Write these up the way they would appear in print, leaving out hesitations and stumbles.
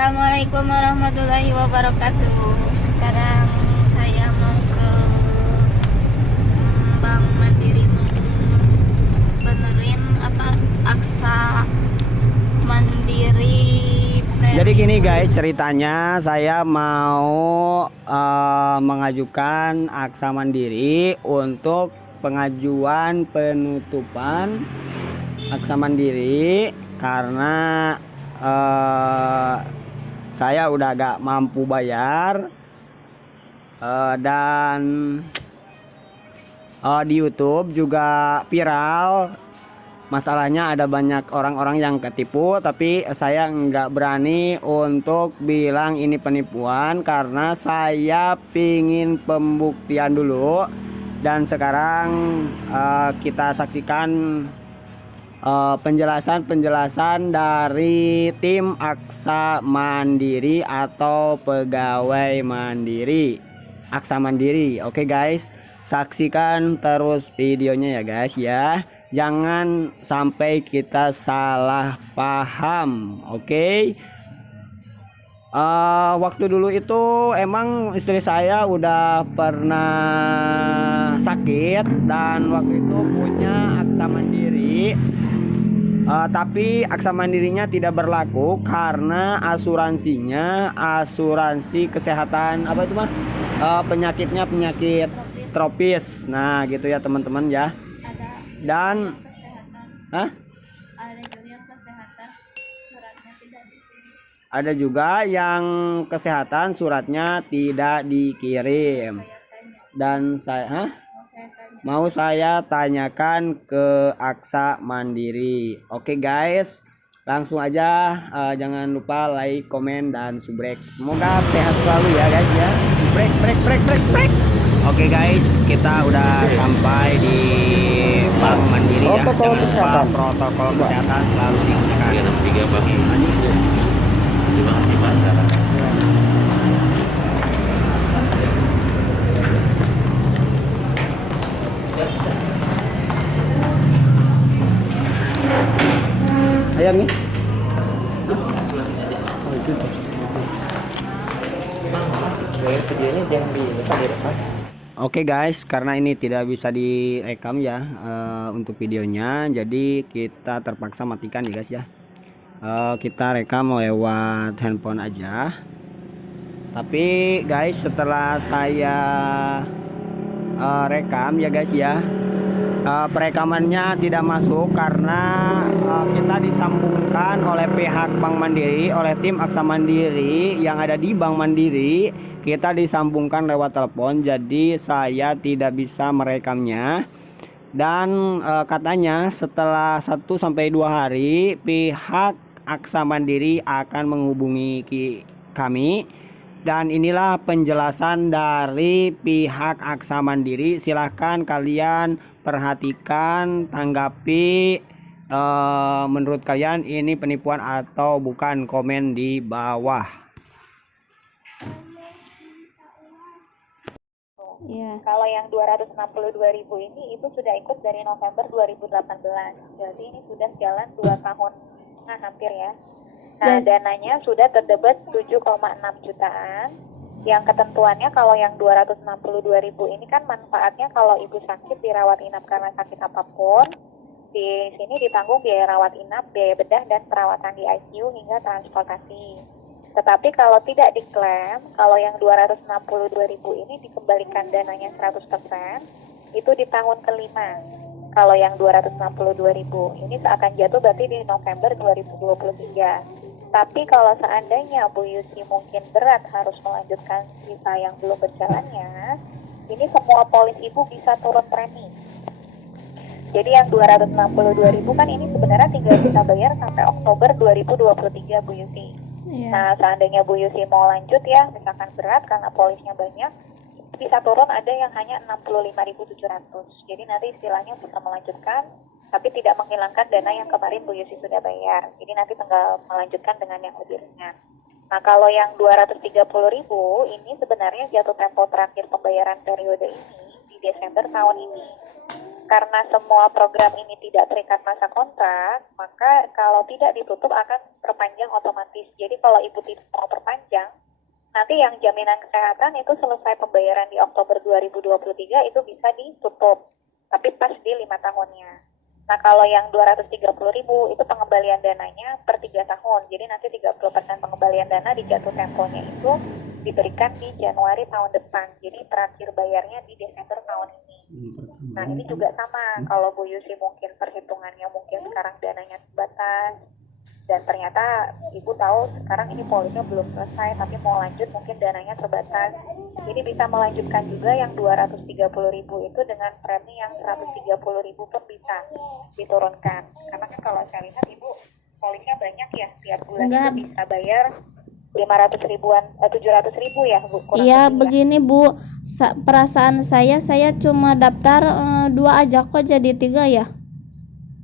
Assalamualaikum warahmatullahi wabarakatuh. Sekarang saya mau ke Bank Mandiri, mau benerin Aksa Mandiri Jadi Premi gini guys, Bonus. ceritanya saya mau mengajukan Aksa Mandiri untuk pengajuan penutupan Aksa Mandiri karena eh, saya udah gak mampu bayar dan di YouTube juga viral. Masalahnya ada banyak orang-orang yang ketipu, tapi saya nggak berani untuk bilang ini penipuan karena saya pingin pembuktian dulu. Dan sekarang kita saksikan penjelasan-penjelasan dari tim Aksa Mandiri atau pegawai mandiri Aksa Mandiri. Oke guys, saksikan terus videonya ya guys ya. Jangan sampai kita salah paham. Oke. Waktu dulu itu emang istri saya udah pernah sakit dan waktu itu punya Aksa Mandiri. Tapi Aksa Mandirinya tidak berlaku karena asuransinya asuransi kesehatan apa itu mah, penyakitnya penyakit tropis. Nah gitu ya teman-teman ya. Dan ada juga yang kesehatan suratnya tidak dikirim. Dan mau saya tanyakan ke Aksa Mandiri. Oke guys, langsung aja. Jangan lupa like, komen, dan subrek. Semoga sehat selalu ya guys ya. Break. Oke guys, kita udah sampai di Bank Mandiri ya. Jangan lupa protokol kesehatan selalu digunakan. Terima kasih Pak. Ayam nih. Oke guys, karena ini tidak bisa direkam ya untuk videonya, jadi kita terpaksa matikan ya guys ya. Kita rekam lewat handphone aja. Tapi guys, setelah saya rekam ya guys ya, perekamannya tidak masuk karena kita disambungkan oleh pihak Bank Mandiri, oleh tim Aksa Mandiri yang ada di Bank Mandiri. Kita disambungkan lewat telepon, jadi saya tidak bisa merekamnya. Dan katanya setelah 1-2 hari pihak Aksa Mandiri akan menghubungi kami. Dan inilah penjelasan dari pihak Aksa Mandiri. Silahkan kalian perhatikan, tanggapi, menurut kalian ini penipuan atau bukan, komen di bawah. Ya. Kalau yang 262.000 ini itu sudah ikut dari November 2018. Jadi ini sudah jalan 2 tahun hampir ya. Nah, dananya sudah terdebet 7,6 jutaan. Yang ketentuannya kalau yang 262.000 ini kan manfaatnya kalau ibu sakit dirawat inap karena sakit apapun, di sini ditanggung biaya rawat inap, biaya bedah dan perawatan di ICU hingga transportasi. Tetapi kalau tidak diklaim, kalau yang 262.000 ini dikembalikan dananya 100%, itu di tahun kelima. Kalau yang 262.000 ini akan jatuh berarti di November 2023. Tapi kalau seandainya Bu Yusi mungkin berat harus melanjutkan sisa yang belum berjalannya, ini semua polis ibu bisa turun premi. Jadi yang 262.000 kan ini sebenarnya tinggal kita bayar sampai Oktober 2023 Bu Yusi. Yeah. Nah, seandainya Bu Yusi mau lanjut ya, misalkan berat karena polisnya banyak, bisa turun ada yang hanya 65.700. Jadi nanti istilahnya bisa melanjutkan, tapi tidak menghilangkan dana yang kemarin Bu Yusi sudah bayar. Jadi nanti tinggal melanjutkan dengan yang lebih ringan. Nah, kalau yang 230.000 ini sebenarnya jatuh tempo terakhir pembayaran periode ini di Desember tahun ini. Karena semua program ini tidak terikat masa kontrak, maka kalau tidak ditutup akan perpanjang otomatis. Jadi kalau Ibu tidak mau perpanjang, nanti yang jaminan kesehatan itu selesai pembayaran di Oktober 2023 itu bisa ditutup, tapi pas di 5 tahunnya. Nah, kalau yang 230.000 itu pengembalian dananya per 3 tahun. Jadi nanti 30% pengembalian dana di jatuh temponya itu diberikan di Januari tahun depan. Jadi terakhir bayarnya di Desember tahun ini. Nah, ini juga sama. Kalau Bu Yusi mungkin perhitungannya mungkin sekarang dananya terbatas. Dan ternyata Ibu tahu sekarang ini polisnya belum selesai, tapi mau lanjut mungkin dananya terbatas. Jadi bisa melanjutkan juga yang 230.000 itu dengan premi yang 130.000 pun bisa diturunkan. Karena kan kalau saya lihat Ibu polisnya banyak ya, tiap bulan Enggak. itu bisa bayar 500 ribuan, 700.000 ya Bu? Kurang Iya lebih ya. begini Bu, perasaan saya cuma daftar 2 aja kok jadi 3 ya.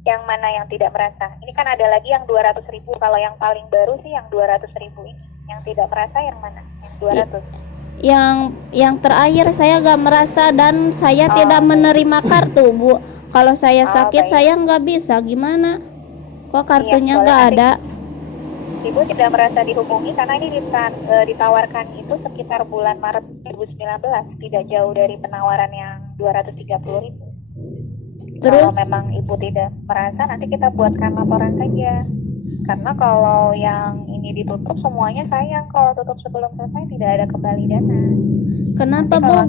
Yang mana yang tidak merasa? Ini kan ada lagi yang 200.000. Kalau yang paling baru sih yang 200.000 ini. Yang tidak merasa yang mana? Yang 200. Yang terakhir saya gak merasa dan saya tidak menerima kartu Bu. Kalau saya sakit baik. saya nggak bisa, gimana? Kok kartunya Iya, nggak boleh ada? Ibu tidak merasa dihubungi karena ini ditawarkan itu sekitar bulan Maret 2019, tidak jauh dari penawaran yang 230.000. Terus Kalau memang Ibu tidak merasa, nanti kita buatkan laporan saja. Karena kalau yang ini ditutup semuanya sayang, kalau tutup sebelum selesai tidak ada kembali dana. kenapa Nanti Bu kalau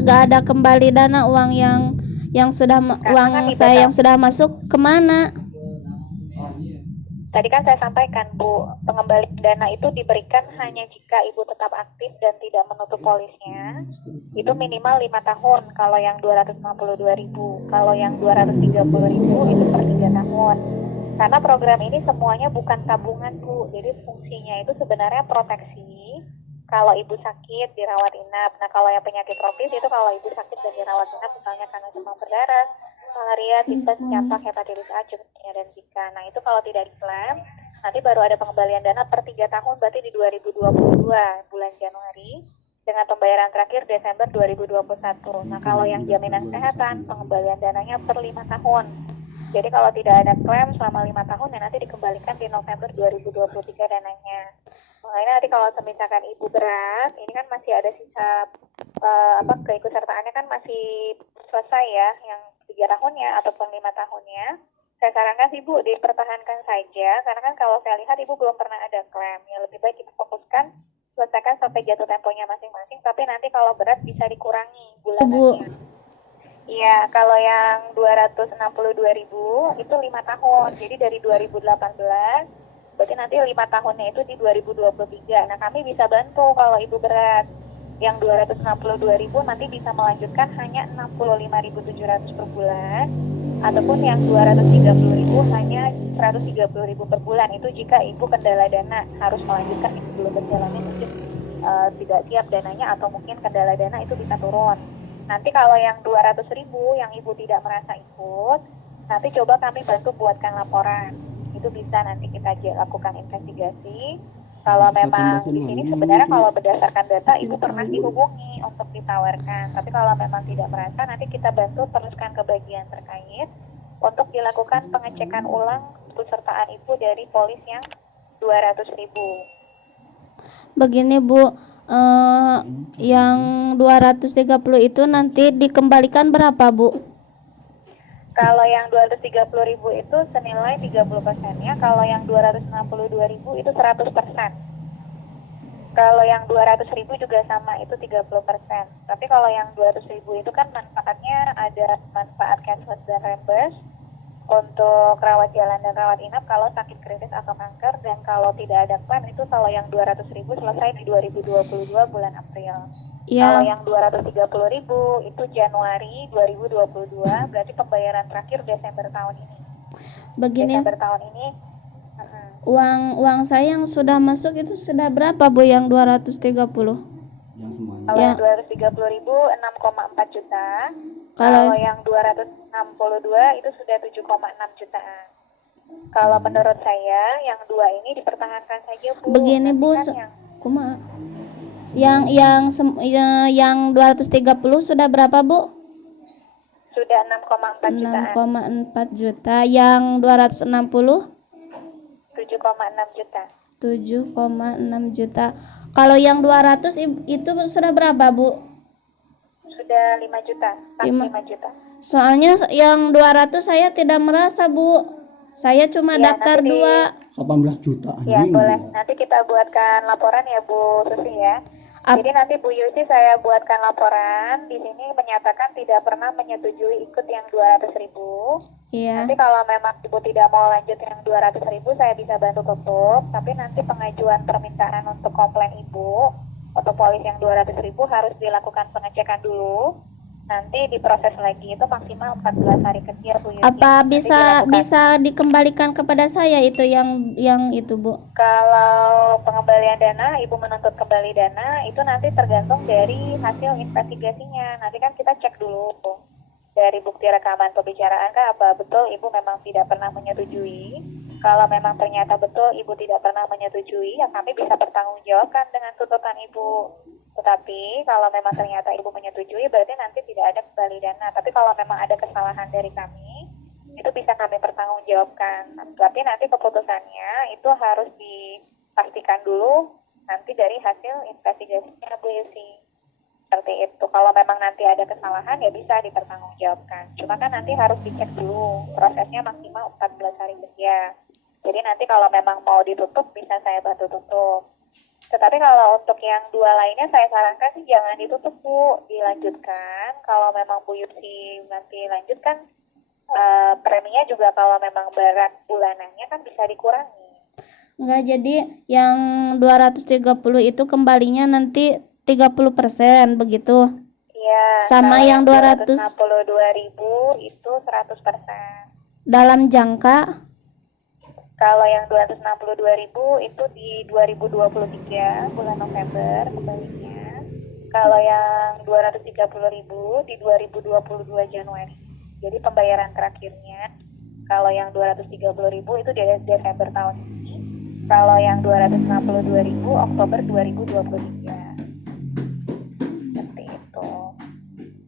gak ada kembali dana uang yang sudah uang kan saya yang sudah masuk kemana? Tadi kan saya sampaikan Bu, pengembalian dana itu diberikan hanya jika Ibu tetap aktif dan tidak menutup polisnya. Itu minimal 5 tahun kalau yang 252.000. Kalau yang 230.000 itu per 3 tahun. Karena program ini semuanya bukan tabungan Bu, jadi fungsinya itu sebenarnya proteksi. Kalau Ibu sakit dirawat inap. Nah, kalau yang penyakit tropis itu kalau Ibu sakit dan dirawat inap misalnya karena demam berdarah, malaria, tipes, campak, hepatitis A, cukupnya dan Zika. Nah, itu kalau tidak diklaim, nanti baru ada pengembalian dana per 3 tahun, berarti di 2022 bulan Januari dengan pembayaran terakhir Desember 2021. Nah, kalau yang jaminan kesehatan, pengembalian dananya per 5 tahun. Jadi kalau tidak ada klaim selama 5 tahun, ya nanti dikembalikan di November 2023 dananya. Makanya nanti kalau misalkan Ibu berat, ini kan masih ada sisa keikutsertaannya kan masih selesai ya, yang 3 tahunnya ataupun 5 tahunnya. Saya sarankan Ibu dipertahankan saja, karena kan kalau saya lihat Ibu belum pernah ada klaim. Ya lebih baik kita fokuskan, selesaikan sampai jatuh temponya masing-masing, tapi nanti kalau berat bisa dikurangi bulanannya. Iya, kalau yang 262.000 itu 5 tahun. Jadi dari 2018, berarti nanti 5 tahunnya itu di 2023. Nah, kami bisa bantu kalau Ibu berat. Yang 262.000 nanti bisa melanjutkan hanya 65.700 per bulan, ataupun yang 230.000 hanya 130.000 per bulan. Itu jika Ibu kendala dana harus melanjutkan itu belum berjalannya mungkin tidak siap dananya, atau mungkin kendala dana itu bisa turun. Nanti kalau yang 200.000 yang Ibu tidak merasa ikut, nanti coba kami bantu buatkan laporan. Itu bisa nanti kita lakukan investigasi. Kalau memang di sini sebenarnya kalau berdasarkan data Ibu pernah dihubungi untuk ditawarkan. Tapi kalau memang tidak merasa, nanti kita bantu teruskan ke bagian terkait untuk dilakukan pengecekan ulang pesertaan Ibu dari polis yang 200.000. Begini Bu, yang 230 itu nanti dikembalikan berapa Bu? Kalau yang 230.000 itu senilai 30%-nya, kalau yang 262.000 itu 100%. Kalau yang 200.000 juga sama, itu 30%. Tapi kalau yang 200.000 itu kan manfaatnya ada manfaat cashless dan reimburse untuk rawat jalan dan rawat inap kalau sakit kritis atau kanker, dan kalau tidak ada klaim itu kalau yang 200.000 selesai di 2022 bulan April. Kalau yang 230.000 itu Januari 2022, berarti pembayaran terakhir Desember tahun ini. Begini, Desember tahun ini. uang saya yang sudah masuk itu sudah berapa Bu yang 230? Kalau yang 230.000 6,4 juta. Kalau yang 262 itu sudah 7,6 jutaan. Kalau menurut saya yang dua ini dipertahankan saja Bu. Begini Bu, yang 230 sudah berapa Bu? Sudah 6,4 jutaan. 6,4 juta. Yang 260? 7,6 juta. 7,6 juta. Kalau yang 200 itu sudah berapa, Bu? Sudah 5 juta, pas Lima. 5 juta. Soalnya yang 200 saya tidak merasa, Bu. Saya cuma Ya, daftar nanti 2. 18 juta Ya, anjing. boleh. Nanti kita buatkan laporan ya, Bu Susi ya. Ap- Jadi nanti Bu Yusi saya buatkan laporan di sini menyatakan tidak pernah menyetujui ikut yang 200.000. Iya. Nanti kalau memang Ibu tidak mau lanjut yang 200.000, saya bisa bantu tutup. Tapi nanti pengajuan permintaan untuk komplain Ibu atau polis yang 200.000 harus dilakukan pengecekan dulu. Nanti diproses lagi itu maksimal 14 hari kerja, Bu Yusi. Apa Nanti bisa dilakukan. dikembalikan kepada saya itu yang itu, Bu? Kalau pengembalian dana, Ibu menuntut kembali dana, itu nanti tergantung dari hasil investigasinya. Nanti kan kita cek dulu dari bukti rekaman pembicaraan kan apa betul Ibu memang tidak pernah menyetujui. Kalau memang ternyata betul Ibu tidak pernah menyetujui, ya kami bisa bertanggungjawabkan dengan tuntutan Ibu. Tetapi kalau memang ternyata Ibu menyetujui, berarti nanti tidak ada kembali dana. Tapi kalau memang ada kesalahan dari kami, itu bisa kami pertanggungjawabkan. Tapi nanti keputusannya itu harus dipastikan dulu nanti dari hasil investigasinya, Bu Yusi. Seperti itu. Kalau memang nanti ada kesalahan ya bisa dipertanggungjawabkan. Cuma kan nanti harus dicek dulu. Prosesnya maksimal 14 hari kerja. Jadi nanti kalau memang mau ditutup bisa saya bantu tutup. Tetapi kalau untuk yang 2 lainnya saya sarankan sih jangan ditutup, Bu, dilanjutkan. Kalau memang Bu Yusi nanti lanjutkan, preminya juga kalau memang berat bulanannya kan bisa dikurangi. Enggak, jadi yang 230 itu kembalinya nanti 30% begitu. Iya. Sama kalau yang 200 262.000 itu 100%. dalam jangka. Kalau yang 262.000 itu di 2023 bulan November kembalinya. Kalau yang 230.000 di 2022 Januari. Jadi pembayaran terakhirnya. Kalau yang 230.000 itu di Desember tahun ini. Kalau yang 262.000 Oktober 2023. Seperti itu.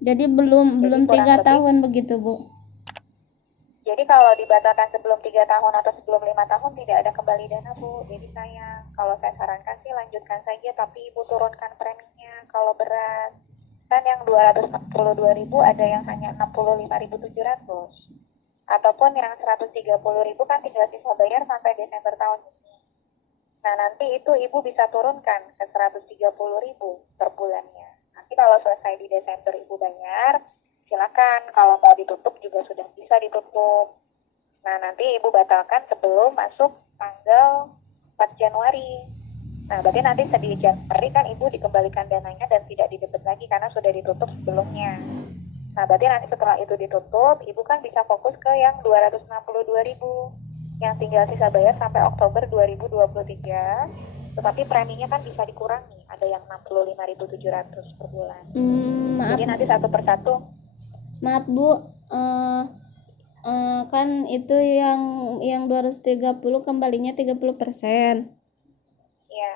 Jadi belum kurang 3 lebih. tahun begitu, Bu. Jadi kalau dibatalkan sebelum 3 tahun atau sebelum 5 tahun tidak ada kembali dana, Bu. Jadi kalau saya sarankan sih lanjutkan saja, tapi Ibu turunkan preminya kalau berat. Kan yang 262.000 ada yang hanya 65.700. Ataupun yang 130.000 kan tinggal sisa bayar sampai Desember tahun ini. Nah, nanti itu Ibu bisa turunkan ke 130.000 per bulannya. Nanti kalau selesai di Desember Ibu bayar, silakan. Kalau mau ditutup juga sudah bisa ditutup. Nah, nanti Ibu batalkan sebelum masuk tanggal 4 Januari. Nah, berarti nanti di Januari kan Ibu dikembalikan dananya dan tidak didebet lagi karena sudah ditutup sebelumnya. Nah, berarti nanti setelah itu ditutup, Ibu kan bisa fokus ke yang 262.000 yang tinggal sisa bayar sampai Oktober 2023. Tetapi preminya kan bisa dikurangi. Ada yang 65.700 per bulan. Maaf. Jadi nanti satu persatu. Maaf, Bu. Kan itu yang 230 kembalinya 30%. Iya.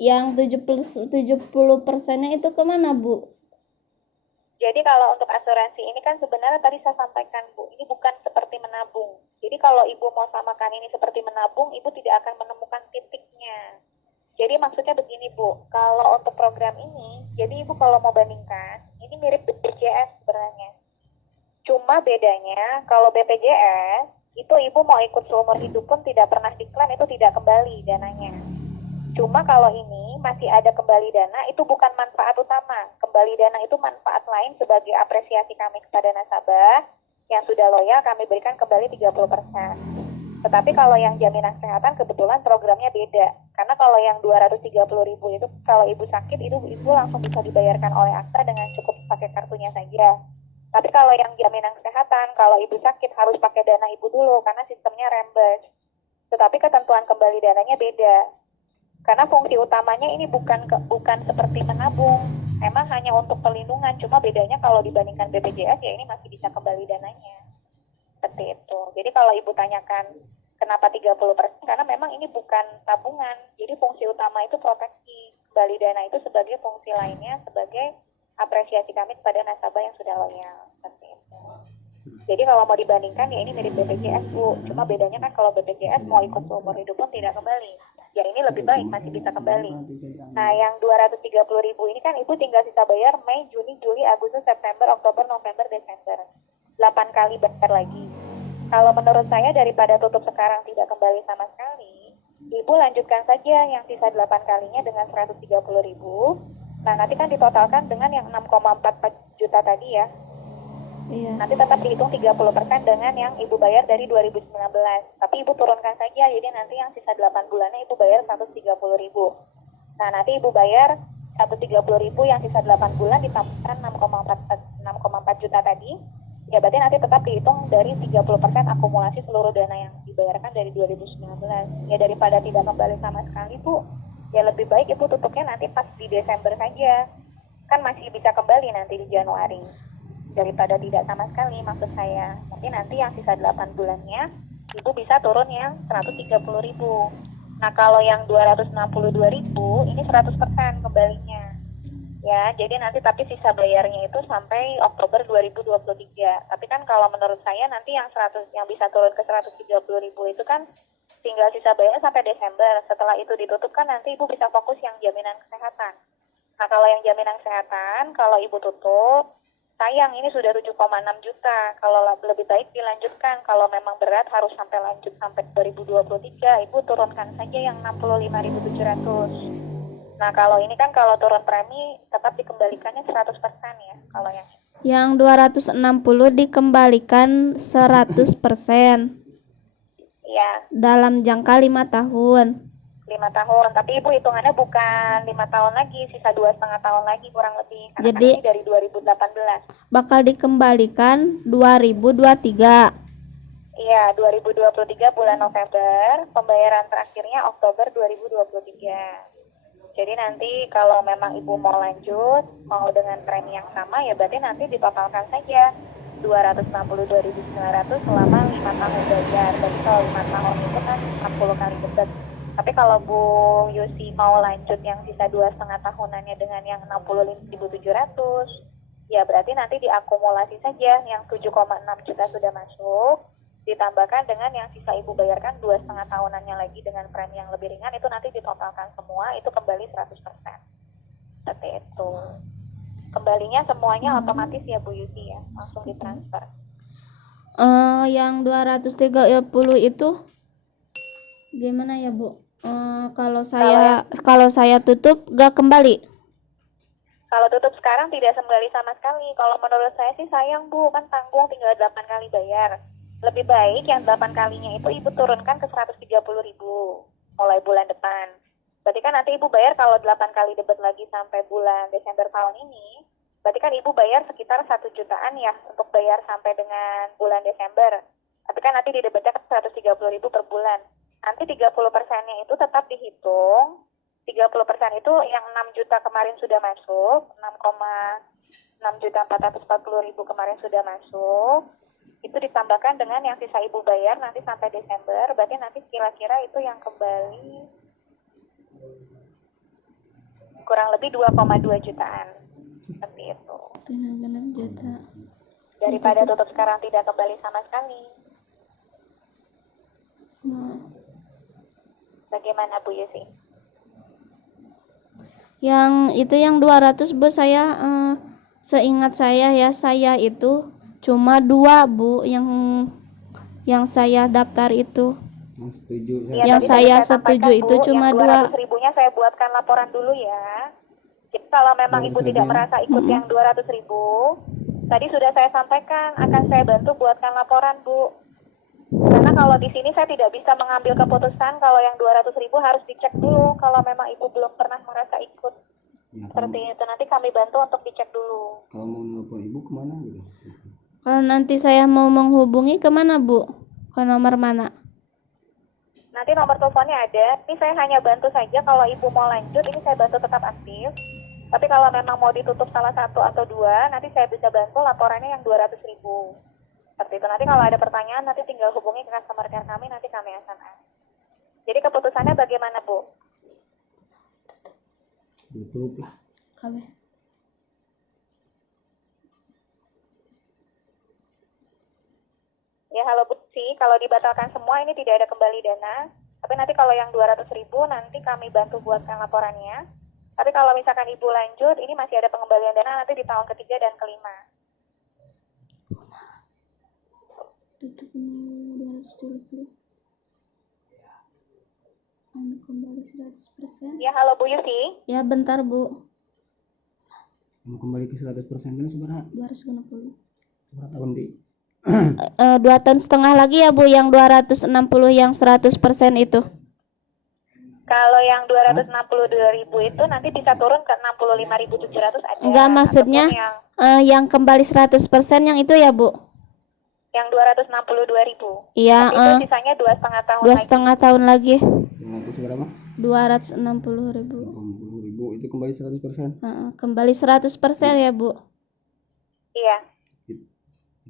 Yang 70%-nya itu kemana, Bu? Jadi kalau untuk asuransi ini kan sebenarnya tadi saya sampaikan, Bu, ini bukan seperti menabung. Jadi kalau Ibu mau samakan ini seperti menabung, Ibu tidak akan menemukan titiknya. Jadi maksudnya begini, Bu, kalau untuk program ini, jadi Ibu kalau mau bandingkan, ini mirip BPJS sebenarnya. Cuma bedanya, kalau BPJS, itu Ibu mau ikut seumur hidup pun tidak pernah diklaim, itu tidak kembali dananya. Cuma kalau ini masih ada kembali dana, itu bukan manfaat utama. Kembali dana itu manfaat lain sebagai apresiasi kami kepada nasabah yang sudah loyal, kami berikan kembali 30%. Tetapi kalau yang jaminan kesehatan kebetulan programnya beda. Karena kalau yang 230.000 itu kalau Ibu sakit, itu Ibu langsung bisa dibayarkan oleh AXA dengan cukup pakai kartunya saja. Tapi kalau yang jaminan kesehatan, kalau Ibu sakit harus pakai dana Ibu dulu karena sistemnya reimburse. Tetapi ketentuan kembali dananya beda. Karena fungsi utamanya ini bukan seperti menabung, emang hanya untuk perlindungan. Cuma bedanya kalau dibandingkan BPJS ya ini masih bisa kembali dananya. Seperti itu. Jadi kalau Ibu tanyakan kenapa 30%, karena memang ini bukan tabungan. Jadi fungsi utama itu proteksi. Kembali dana itu sebagai fungsi lainnya, sebagai apresiasi kami kepada nasabah yang sudah loyal. Seperti itu. Jadi kalau mau dibandingkan ya ini mirip BPJS Bu, cuma bedanya kan kalau BPJS mau ikut seumur hidup pun tidak kembali. Ya ini lebih baik masih bisa kembali. Nah yang 230.000 ini kan Ibu tinggal sisa bayar Mei, Juni, Juli, Agustus, September, Oktober, November, Desember. 8 kali bayar lagi. Kalau menurut saya daripada tutup sekarang tidak kembali sama sekali, Ibu lanjutkan saja yang sisa 8 kalinya dengan 130.000. Nah nanti kan ditotalkan dengan yang 6,44 juta tadi ya. Iya. Nanti tetap dihitung 30% dengan yang Ibu bayar dari 2019. Tapi Ibu turunkan saja, jadi nanti yang sisa 8 bulannya Ibu bayar 130.000. Nah, nanti Ibu bayar 130.000 yang sisa 8 bulan ditambahkan 6,4 juta tadi. Ya berarti nanti tetap dihitung dari 30% akumulasi seluruh dana yang dibayarkan dari 2019. Ya daripada tidak kembali sama sekali Bu, ya lebih baik Ibu tutupnya nanti pas di Desember saja. Kan masih bisa kembali nanti di Januari. Daripada tidak sama sekali maksud saya. Nanti yang sisa 8 bulannya Ibu bisa turun yang 130.000. Nah kalau yang 262.000 ini 100% kembalinya. Ya, jadi nanti tapi sisa bayarnya itu sampai Oktober 2023. Tapi kan kalau menurut saya nanti yang 100 yang bisa turun ke 130.000 itu kan tinggal sisa bayar sampai Desember. Setelah itu ditutup kan nanti Ibu bisa fokus yang jaminan kesehatan. Nah, kalau yang jaminan kesehatan kalau Ibu tutup sayang ini sudah 7,6 juta. Kalau lebih baik dilanjutkan. Kalau memang berat harus sampai lanjut sampai 2023, Ibu turunkan saja yang 65.700. Nah, kalau ini kan kalau turun premi tetap dikembalikannya 100% ya. Kalau yang 260 dikembalikan 100% ya dalam jangka 5 tahun. 5 tahun, tapi Ibu hitungannya bukan 5 tahun lagi, sisa 2,5 tahun lagi kurang lebih. Karena Jadi ini dari 2018. bakal dikembalikan 2023. Iya, 2023 bulan November, pembayaran terakhirnya Oktober 2023. Jadi nanti kalau memang Ibu mau lanjut, mau dengan premi yang sama, ya berarti nanti ditotalkan saja 262.900 selama 5 tahun bayar. Berarti kalau 5 tahun itu kan 60 kali debit. Tapi kalau Bu Yusi mau lanjut yang sisa 2,5 tahunannya dengan yang 65.700, ya berarti nanti diakumulasi saja yang 7,6 juta sudah masuk, ditambahkan dengan yang sisa Ibu bayarkan 2,5 tahunannya lagi dengan premi yang lebih ringan, itu nanti ditotalkan semua, itu kembali 100%. Seperti itu. Kembalinya semuanya otomatis ya Bu Yusi ya, langsung ditransfer. Yang 230 itu gimana ya Bu? Kalau saya tutup gak kembali. Kalau tutup sekarang tidak kembali sama sekali. Kalau menurut saya sih sayang Bu, kan tanggung tinggal 8 kali bayar. Lebih baik yang 8 kalinya itu Ibu turunkan ke 130.000 mulai bulan depan. Berarti kan nanti Ibu bayar kalau 8 kali debit lagi sampai bulan Desember tahun ini, berarti kan Ibu bayar sekitar 1 jutaan ya untuk bayar sampai dengan bulan Desember. Tapi kan nanti didebitnya 130.000 per bulan. Nanti 30%-nya itu tetap dihitung. 30% itu yang 6 juta kemarin sudah masuk, 6.440.000 kemarin sudah masuk. Itu ditambahkan dengan yang sisa Ibu bayar nanti sampai Desember, berarti nanti kira-kira itu yang kembali kurang lebih 2,2 jutaan. Seperti itu. 6 juta. Daripada tutup sekarang tidak kembali sama sekali. Bagaimana Bu Yusi? Yang itu yang 200 Bu, saya seingat saya ya, saya itu cuma 2 Bu yang saya daftar itu. Ya, yang saya setuju itu Bu, cuma yang 2. 200.000-nya saya buatkan laporan dulu ya. Jadi kalau memang Ibu tidak merasa ikut yang 200.000, tadi sudah saya sampaikan akan saya bantu buatkan laporan Bu. Karena kalau di sini saya tidak bisa mengambil keputusan, kalau yang 200.000 harus dicek dulu kalau memang Ibu belum pernah merasa ikut. Ya, seperti itu, nanti kami bantu untuk dicek dulu. Kalau mau nelfon Ibu kemana gitu? Kalau nanti saya mau menghubungi kemana Bu? Ke nomor mana? Nanti nomor teleponnya ada. Ini saya hanya bantu saja, kalau Ibu mau lanjut ini saya bantu tetap aktif. Tapi kalau memang mau ditutup salah satu atau dua, nanti saya bisa bantu laporannya yang 200.000. Seperti itu. Nanti kalau ada pertanyaan nanti tinggal hubungi ke customer care kami, nanti kami SMS. Jadi keputusannya bagaimana Bu? Tutup lah. Ya, halo Bu sih, kalau dibatalkan semua ini tidak ada kembali dana. Tapi nanti kalau yang 200.000 nanti kami bantu buatkan laporannya. Tapi kalau misalkan Ibu lanjut, ini masih ada pengembalian dana nanti di tahun ketiga dan kelima. Tutup 230. Anu kembali 100%. Ya, halo Bu Yusi. Ya, bentar, Bu. Mau kembali ke 100% kan seberapa? 260. Seberapa tahun di? 2 tahun setengah lagi ya Bu, yang 260 yang 100% itu. Kalau yang 262.000 itu nanti bisa turun ke 65.700 ada. Enggak, maksudnya Ataupun yang kembali 100% yang itu ya Bu. yang 262.000. Iya, Itu sisanya 2,5 tahun 2,5 tahun lagi. Yang itu seberapa? 260.000. 80.000 itu kembali 100%. Kembali 100% ya Bu. Iya.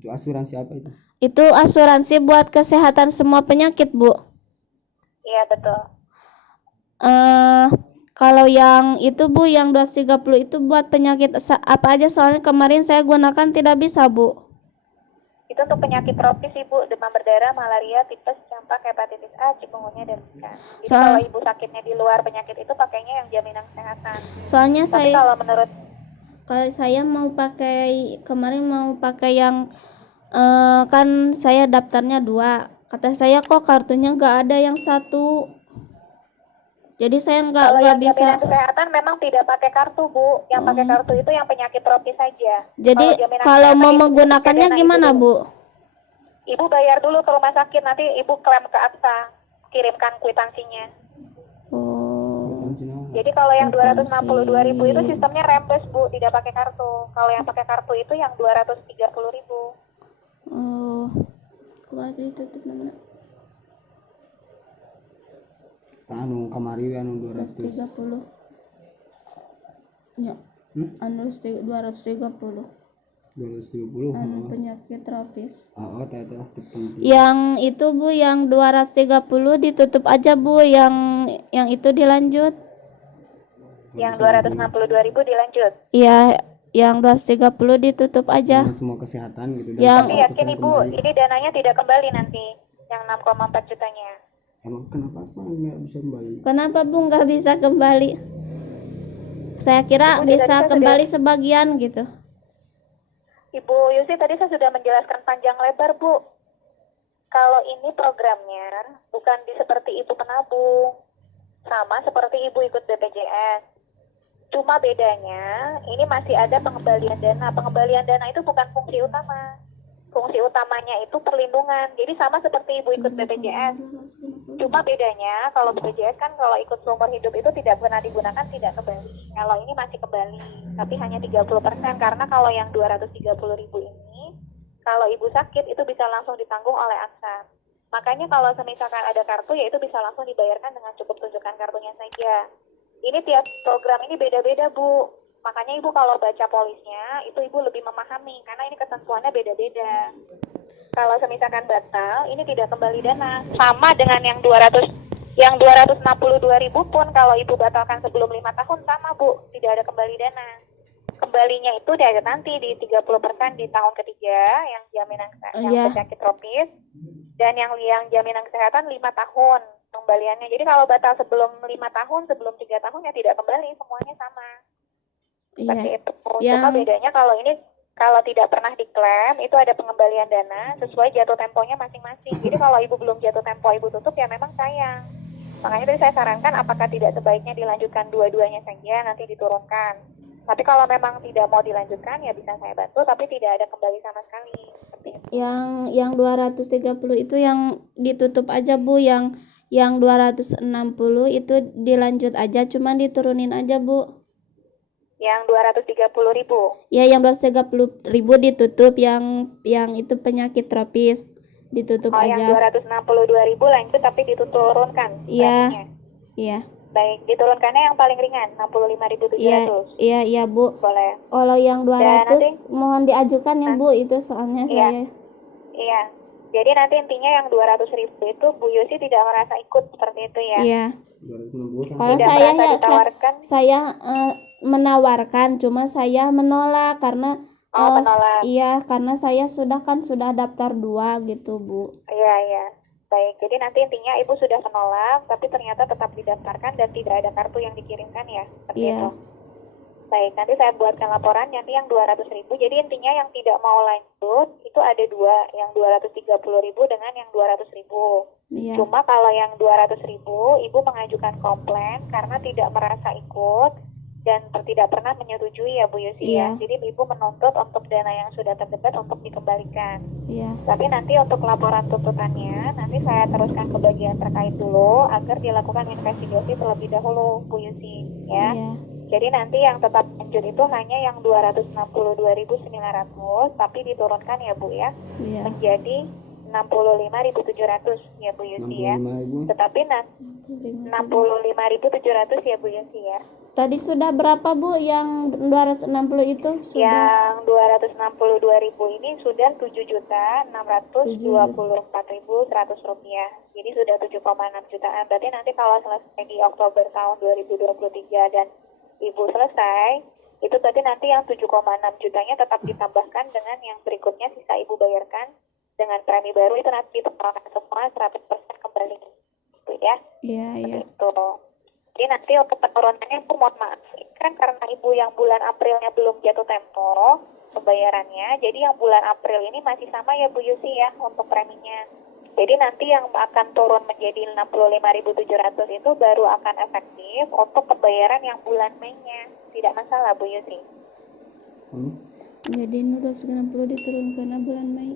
Itu asuransi apa itu? Itu asuransi buat kesehatan semua penyakit Bu. Iya, betul. Kalau yang itu Bu, yang 230 itu buat penyakit apa aja, soalnya kemarin saya gunakan tidak bisa Bu. Itu untuk penyakit tropis Ibu, demam berdarah, malaria, tipes, campak, hepatitis A, cikungunya, dan Zika. Jadi kalau Ibu sakitnya di luar penyakit itu pakainya yang jaminan kesehatan. Soalnya Tapi kalau menurut saya mau pakai, kemarin mau pakai yang kan saya daftarnya 2. Kata saya kok kartunya nggak ada yang 1. Jadi saya nggak bisa. Jaminan kesehatan memang tidak pakai kartu Bu. Yang pakai kartu itu yang penyakit tropis saja. Jadi kalau mau menggunakannya gimana Bu? Ibu bayar dulu ke rumah sakit, nanti Ibu klaim ke AXA, kirimkan kwitansinya. Jadi kalau yang 262.000 itu sistemnya rembes Bu, tidak pakai kartu. Kalau yang pakai kartu itu yang 230.000. Kemarin tutup namanya. Anu kamari anu 230. Ya. Anu 230. 230. Anu penyakit tropis. Yang itu Bu, yang 230 ditutup aja Bu, yang itu dilanjut. Yang 262.000 dilanjut. Iya, yang 230 ditutup aja. Semua kesehatan gitu. Tapi yakin Ibu, ini dananya tidak kembali nanti, yang 6,4 jutanya. Emang kenapa nggak bisa kembali? Kenapa Bu nggak bisa kembali? Saya kira bisa kembali sebagian gitu. Ibu Yusi, tadi saya sudah menjelaskan panjang lebar Bu. Kalau ini programnya bukan seperti Ibu menabung, sama seperti Ibu ikut BPJS. Cuma bedanya ini masih ada pengembalian dana. Pengembalian dana itu bukan fungsi utama. Fungsi utamanya itu perlindungan. Jadi sama seperti Ibu ikut BPJS. Cuma bedanya kalau BPJS kan kalau ikut seumur hidup itu tidak pernah digunakan, tidak kembali. Kalau ini masih kembali, tapi hanya 30%, karena kalau yang 230.000 ini kalau Ibu sakit itu bisa langsung ditanggung oleh AXA. Makanya kalau misalkan ada kartu ya itu bisa langsung dibayarkan dengan cukup tunjukkan kartunya saja. Ini tiap program ini beda-beda Bu. Makanya Ibu kalau baca polisnya itu Ibu lebih memahami karena ini ketentuannya beda-beda. Kalau misalkan batal, ini tidak kembali dana. Sama dengan yang 262.000 pun kalau Ibu batalkan sebelum 5 tahun sama Bu, tidak ada kembali dana. Kembalinya itu dia nanti di 30% di tahun ketiga yang jaminan yang penyakit tropis, dan yang jaminan kesehatan 5 tahun kembaliannya. Jadi kalau batal sebelum 5 tahun, sebelum 3 tahun ya tidak kembali, semuanya sama. Seperti itu. Cuma bedanya kalau ini kalau tidak pernah diklaim itu ada pengembalian dana sesuai jatuh temponya masing-masing. Jadi kalau Ibu belum jatuh tempo Ibu tutup ya memang sayang. Makanya tadi saya sarankan apakah tidak sebaiknya dilanjutkan dua-duanya saja, nanti diturunkan. Tapi kalau memang tidak mau dilanjutkan ya bisa saya bantu, tapi tidak ada kembali sama sekali. Yang 230 itu yang ditutup aja Bu, yang 260 itu dilanjut aja, cuman diturunin aja Bu. Yang 230.000. Ya, yang 230.000 ditutup, yang itu penyakit tropis ditutup aja. Yang 262.000 lanjut tapi diturunkan. Iya. Iya. Baik, diturunkannya yang paling ringan 65.700. Iya Bu. Boleh. Kalau yang 200 mohon diajukan ya Bu, itu soalnya saya. Iya. Jadi nanti intinya yang 200.000 itu Bu Yusi tidak merasa ikut seperti itu ya. Iya. 260 Kalau saya ya saya menawarkan, cuma saya menolak karena Oh, penolak. Iya, karena saya sudah daftar 2 gitu, Bu. Iya, iya. Baik, jadi nanti intinya Ibu sudah menolak, tapi ternyata tetap didaftarkan dan tidak ada kartu yang dikirimkan ya? Seperti Iya. itu. Baik, nanti saya buatkan laporan, nanti yang 200.000. Jadi intinya yang tidak mau lanjut, itu ada 2, yang 230.000 dengan yang 200.000. Iya. Cuma kalau yang 200.000, Ibu mengajukan komplain karena tidak merasa ikut dan tidak pernah menyetujui ya Bu Yusi ya. Iya. Jadi Ibu menuntut untuk dana yang sudah terdebat untuk dikembalikan. Iya. Tapi nanti untuk laporan tuntutannya, nanti saya teruskan ke bagian terkait dulu agar dilakukan investigasi terlebih dahulu Bu Yusi ya. Iya. Jadi nanti yang tetap lanjut itu hanya yang 262.900, tapi diturunkan ya Bu ya, Iya. menjadi 65.700 ya Bu Yusi ya. 65.000. Tetapi 65.700 ya Bu Yusi ya. Tadi sudah berapa, Bu? Yang 260 itu sudah Yang 262.000 ini sudah 7.624.100 rupiah. Jadi sudah 7,6 jutaan. Berarti nanti kalau selesai di Oktober tahun 2023 dan Ibu selesai, itu tadi nanti yang 7,6 jutanya tetap ditambahkan dengan yang berikutnya sisa Ibu bayarkan dengan premi baru itu nanti ditotalkan semua 100% kembali. Itu ya. Iya, iya. Itu. Jadi nanti untuk penurunannya aku mohon maaf kan karena Ibu yang bulan Aprilnya belum jatuh tempo pembayarannya. Jadi yang bulan April ini masih sama ya Bu Yusi ya untuk preminya. Jadi nanti yang akan turun menjadi 65.700 itu baru akan efektif untuk pembayaran yang bulan Mei-nya. Tidak masalah Bu Yusi. Jadi 260 diturunkan bulan Mei,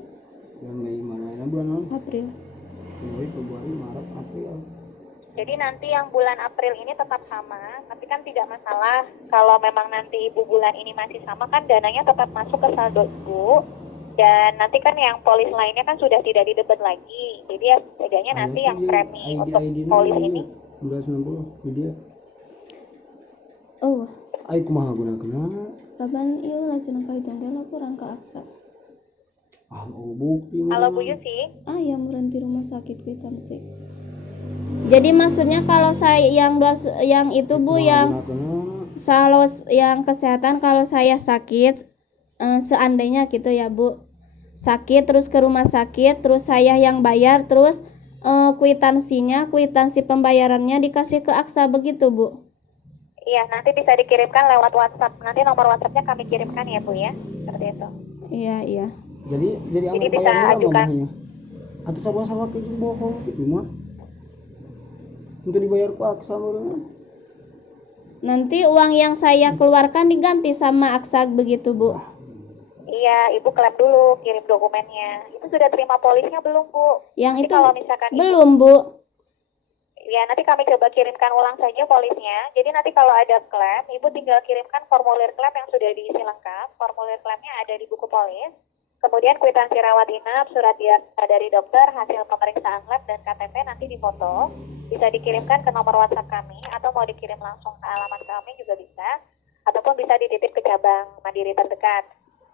Bulan Mei mana? Bulan apa? April. Januari, Februari, Maret, April. Jadi nanti yang bulan April ini tetap sama, tapi kan tidak masalah kalau memang nanti Ibu bulan ini masih sama kan dananya tetap masuk ke saldo Ibu. Dan nanti kan yang polis lainnya kan sudah tidak didebat lagi. Jadi ya bedanya nanti yang premi untuk polis ini 260 dia. Oh, Ai kumaha gunakeuna? kapan ieu laceun ka itu ge laporan ka Aksa. Bukti. Halo Bu Yusi. Ya berhenti rumah sakit kita sih. Jadi maksudnya kalau saya yang itu Bu yang kesehatan kalau saya sakit seandainya gitu ya Bu. Sakit terus ke rumah sakit terus saya yang bayar terus kwitansi pembayarannya dikasih ke Aksa begitu Bu. Iya, nanti bisa dikirimkan lewat WhatsApp. Nanti nomor WhatsAppnya kami kirimkan ya Bu ya. Seperti itu. Iya, iya. Jadi bisa ajukan. Atau sama-sama ke bohong gitu mah. Untuk dibayar ku Aksa meureun. Nanti uang yang saya keluarkan diganti sama Aksa begitu Bu. Iya, Ibu klaim dulu, kirim dokumennya. Itu sudah terima polisnya belum Bu? Yang Jadi itu kalau misalkan belum Bu. Ya, nanti kami coba kirimkan ulang saja polisnya. Jadi nanti kalau ada klaim, Ibu tinggal kirimkan formulir klaim yang sudah diisi lengkap. Formulir klaimnya ada di buku polis. Kemudian kwitansi rawat inap, surat diagnosa dari dokter, hasil pemeriksaan lab, dan KTP nanti difoto. Bisa dikirimkan ke nomor WhatsApp kami, atau mau dikirim langsung ke alamat kami juga bisa. Ataupun bisa dititip ke cabang Mandiri terdekat.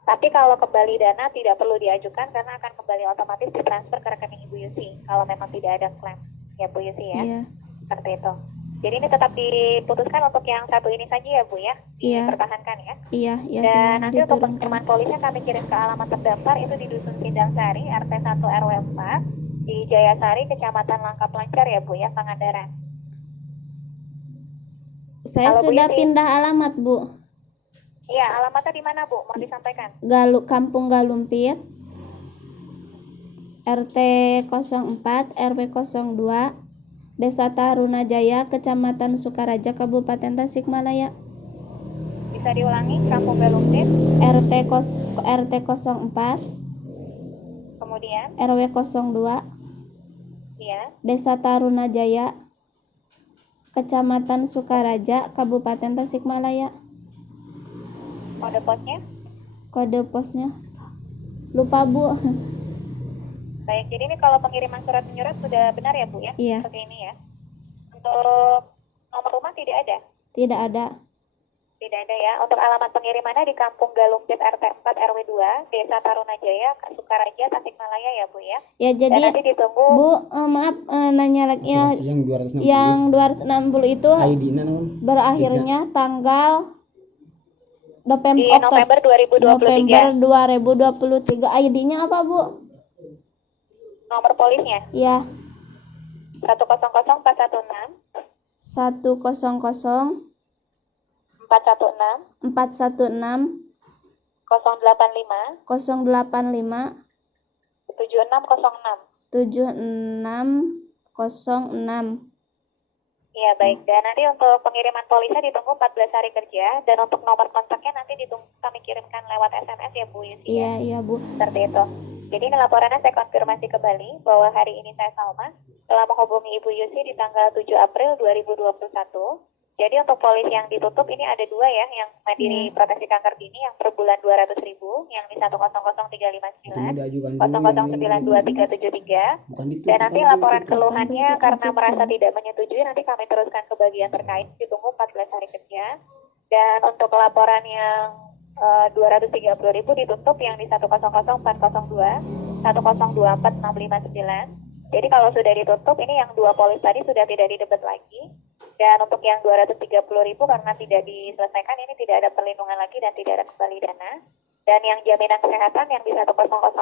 Tapi kalau kembali dana tidak perlu diajukan karena akan kembali otomatis ditransfer ke rekening Ibu Yusi kalau memang tidak ada klaim. Ya Bu Yusi ya. Iya. Seperti itu. Jadi ini tetap diputuskan untuk yang satu ini saja ya Bu ya. Iya. Dipertahankan ya. Iya, iya. Dan jangan nanti untuk diturunkan. pengiriman polisnya kami kirim ke alamat terdaftar itu di Dusun Sindang Sari, RT 1 RW 4 di Jayasari, Kecamatan Langkap Lancar ya Bu ya, Pangandaran. Saya Halo, Bu sudah Yusi. pindah alamat Bu. Iya, alamatnya di mana Bu? Mau disampaikan? Kampung Galumpit. RT 04 RW 02 Desa Taruna Jaya, Kecamatan Sukaraja, Kabupaten Tasikmalaya. Bisa diulangi, Kampung Galumpit, RT 04 kemudian RW 02 ya, Desa Taruna Jaya, Kecamatan Sukaraja, Kabupaten Tasikmalaya. kode posnya. Kode posnya lupa Bu. Baik, jadi ini kalau pengiriman surat menyurat sudah benar ya Bu ya? Iya. Seperti ini ya. Untuk nomor rumah tidak ada? Tidak ada. Tidak ada ya. Untuk alamat pengirimannya di Kampung Galumpit RT 4 RW 2, Desa Taruna Jaya, Sukaraja, Tasikmalaya ya Bu ya. Ya Dan jadi nanti ditunggu. Bu, maaf nanya lagi ya. Yang 260. Yang 260 itu ID-na naon? berakhirnya tanggal Di November 2023. November 2023. ID-nya apa, Bu? Nomor polisnya Ya, 100416 100 416 416 085 085 7606. 7606. Iya baik, dan nanti untuk pengiriman polisnya ditunggu 14 hari kerja, dan untuk nomor kontaknya nanti ditunggu kami kirimkan lewat SMS ya Bu Yusi. Iya, iya, Bu. Seperti itu. Jadi ini laporannya saya konfirmasi kembali bahwa hari ini saya Salma telah menghubungi Ibu Yusi di tanggal 7 April 2021. Jadi untuk polis yang ditutup ini ada dua ya, yang Mandiri Proteksi Kanker Dini yang per bulan 200.000, yang di 100359, 00927373. Dan nanti laporan keluhannya karena merasa tidak menyetujui, nanti kami teruskan ke bagian terkait, ditunggu 14 hari kerja. Dan untuk laporan yang 230.000 ditutup yang di 100402, 1024659. Jadi kalau sudah ditutup, ini yang dua polis tadi sudah tidak didebat lagi. Dan untuk yang 230.000 karena tidak diselesaikan, ini tidak ada perlindungan lagi dan tidak ada kembali dana. Dan yang jaminan kesehatan yang di 100416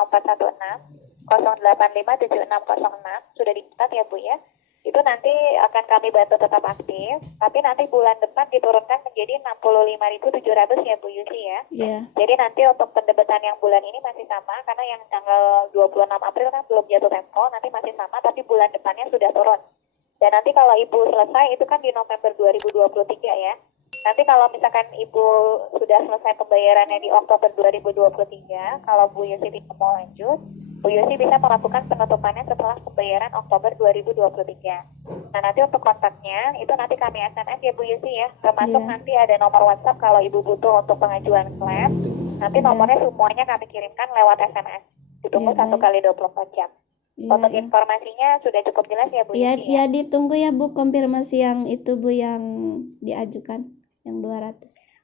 0857606 sudah dicatat ya Bu ya. Itu nanti akan kami bantu tetap aktif, tapi nanti bulan depan diturunkan menjadi 65.700 ya Bu Yusi ya. Iya. Jadi nanti untuk pendebatan yang bulan ini masih sama, karena yang tanggal 26 April kan belum jatuh tempo, nanti masih sama, tapi bulan depannya sudah turun. Dan nanti kalau Ibu selesai, itu kan di November 2023 ya. Nanti kalau misalkan Ibu sudah selesai pembayarannya di Oktober 2023, kalau Bu Yusi tidak mau lanjut, Bu Yusi bisa melakukan penutupannya setelah pembayaran Oktober 2023. Nah nanti untuk kontaknya, itu nanti kami SMS ya Bu Yusi ya. Termasuk nanti ada nomor WhatsApp kalau Ibu butuh untuk pengajuan klaim. Nanti nomornya semuanya kami kirimkan lewat SMS. Ditunggu 1 kali 24 jam. Untuk informasinya sudah cukup jelas ya Bu Iya, Yusi ya ditunggu ya Bu konfirmasi yang itu Bu yang diajukan yang 200.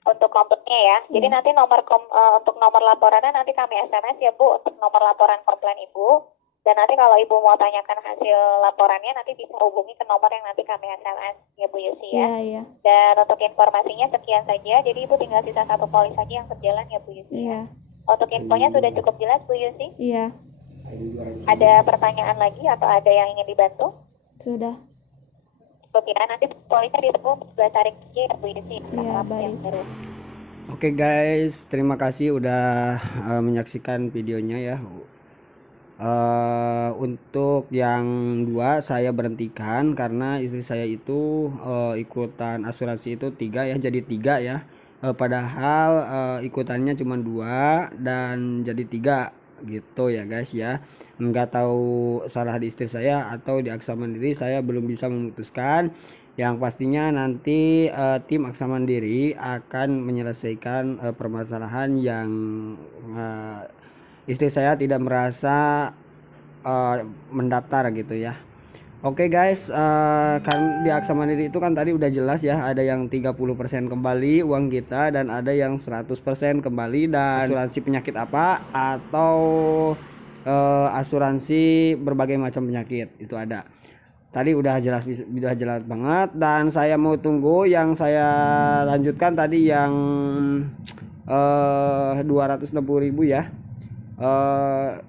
untuk komplainnya ya. Jadi nanti untuk nomor laporannya nanti kami SMS ya Bu untuk nomor laporan komplain Ibu. Dan nanti kalau Ibu mau tanyakan hasil laporannya nanti bisa hubungi ke nomor yang nanti kami SMS ya Bu Yusi ya. Iya, iya. Dan untuk informasinya sekian saja. Jadi Ibu tinggal sisa 1 polis saja yang berjalan ya Bu Yusi. Iya. Untuk infonya sudah cukup jelas Bu Yusi? Iya. Ada pertanyaan lagi atau ada yang ingin dibantu? Sudah. Oke, nanti polisnya ditunggu 14 hari kerja ya Bu Yusi. Iya, baik. Oke guys, terima kasih udah menyaksikan videonya ya. Untuk yang 2 saya berhentikan karena istri saya itu ikutan asuransi itu 3 ya, jadi 3 ya. Padahal ikutannya cuma 2 dan jadi 3 gitu ya guys ya. Nggak tahu salah di istri saya atau di Aksa Mandiri, saya belum bisa memutuskan. Yang pastinya nanti tim Aksa Mandiri akan menyelesaikan permasalahan yang istri saya tidak merasa mendaftar gitu ya. Oke guys, kan di Aksa Mandiri itu kan tadi udah jelas ya, ada yang 30% kembali uang kita dan ada yang 100% kembali, dan asuransi penyakit apa atau asuransi berbagai macam penyakit itu ada. Tadi udah jelas banget, dan saya mau tunggu yang saya lanjutkan tadi yang 260.000 ya.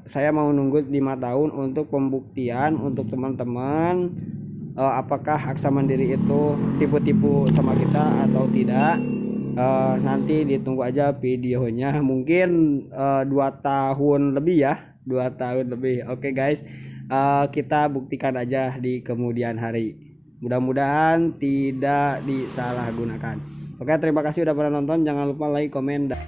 Saya mau nunggu 5 tahun untuk pembuktian untuk teman-teman apakah Aksa Mandiri itu tipu-tipu sama kita atau tidak. Nanti ditunggu aja videonya, mungkin 2 tahun lebih ya, 2 tahun lebih. Oke guys, kita buktikan aja di kemudian hari, mudah-mudahan tidak disalahgunakan. Oke, terima kasih udah pernah nonton, jangan lupa like, komen, dan